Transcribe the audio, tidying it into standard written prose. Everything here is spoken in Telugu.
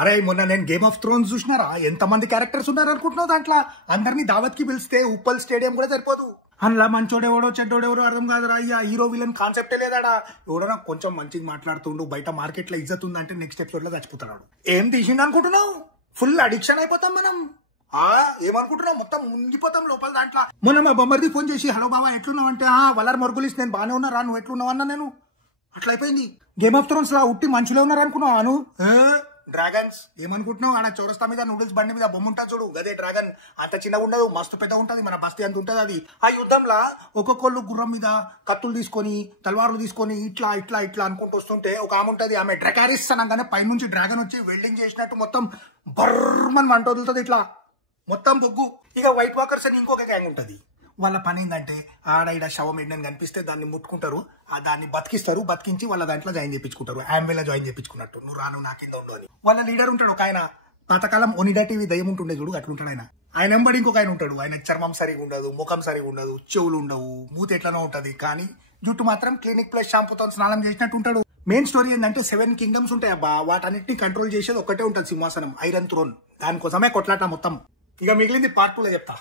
అరే మొన్న నేను గేమ్ ఆఫ్ థ్రోన్స్ చూసినారా, ఎంతమంది క్యారెక్టర్స్ ఉన్నారు అనుకుంటున్నావు దాంట్లో. అందరినీ దావత్ కి పిలిస్తే ఉప్పల్ స్టేడియం కూడా సరిపోదు. అందులో మంచోడెవడో చెడ్డోడెవడో అర్థం కాదురా. అయ్యా హీరో విలన్ కాన్సెప్టే లేదాడా. ఎవడన్నా కొంచెం మంచిగా మాట్లాడుతుండు, బయట మార్కెట్ లో ఇజ్జత్ ఉందంటే నెక్స్ట్ ఎపిసోడ్ లో చచ్చిపోతున్నాడు. ఏం తీసిండు అనుకుంటున్నావు? ఫుల్ అడిక్షన్ అయిపోతాం మనం. ఏమనుకుంటున్నావు, మొత్తం మునిగిపోతాం లోపల దాంట్లో. మొన్న మా బొమ్మర్ది ఫోన్ చేసి హలో బాబా ఎట్లున్నావు అంటే, వలర్ మరుగులిసి నేను బానే ఉన్నారా, నువ్వు ఎట్లున్నావు అన్నా. నేను అట్లా అయిపోయింది. గేమ్ ఆఫ్ థ్రోన్స్ లా ఉట్టి మనుషులే ఉన్నారు అనుకున్నావు. డ్రాగన్స్ ఏమనుకుంటున్నావు? ఆడ చౌరస్తా మీద నూడిల్స్ బండి మీద బొమ్మ ఉంటుంది చూడు, గదే డ్రాగన్. అంత చిన్నగా ఉండదు, మస్తు పెద్ద ఉంటది, మన బస్తీ అంత ఉంటది అది. ఆ యుద్ధంలా ఒక్కొక్కళ్ళు గుర్రం మీద కత్తులు తీసుకొని తల్వార్లు తీసుకొని ఇట్లా ఇట్లా ఇట్లా అనుకుంటూ వస్తుంటే ఒక ఆమె ఉంటది, ఆమె డ్రకారిస్ అనగానే పైనుంచి డ్రాగన్ వచ్చి వెల్డింగ్ చేసినట్టు మొత్తం బర్రమని మంట వదులుతుంది, ఇట్లా మొత్తం బొగ్గు. ఇక వైట్ వాకర్స్ అని ఇంకొక గ్యాంగ్ ఉంటది. వాళ్ళ పని ఏంటంటే ఆడ ఈడ శవం ఏంటని కనిపిస్తే దాన్ని ముట్టుకుంటారు, దాన్ని బతికిస్తారు, బతికించి వాళ్ళ దాంట్లో జాయిన్ చేయించుకుంటారు. ఆంబేలా జాయిన్ చేయించుకున్నట్టు, నువ్వు రాను నా కింద ఉండు అని. వాళ్ళ లీడర్ ఉంటాడు ఒక ఆయన, పాతకాలం ఒనిడా టీవీ దయ్యం ఉంటుండే చూడు, అట్లుంటాడు ఆయన. ఆయన వెంబడి ఇంకొక ఆయన ఉంటాడు, ఆయన చర్మం సరిగా ఉండదు, ముఖం సరిగా ఉండదు, చెవులు ఉండవు, మూత ఎట్లనో ఉంటది, కానీ జుట్టు మాత్రం క్లినిక్ ప్లస్ షాంపూతో స్నానం చేసినట్టు ఉంటాడు. మెయిన్ స్టోరీ ఏంటంటే 7 కింగ్డమ్స్ ఉంటాయి అబ్బా, వాటన్నిటిని కంట్రోల్ చేసేది ఒక్కటే ఉంటుంది, సింహాసనం, ఐరన్ థ్రోన్. దానికోసమే కొట్లాట మొత్తం. ఇక మిగిలింది పార్ట్ 2 లో చెప్తా.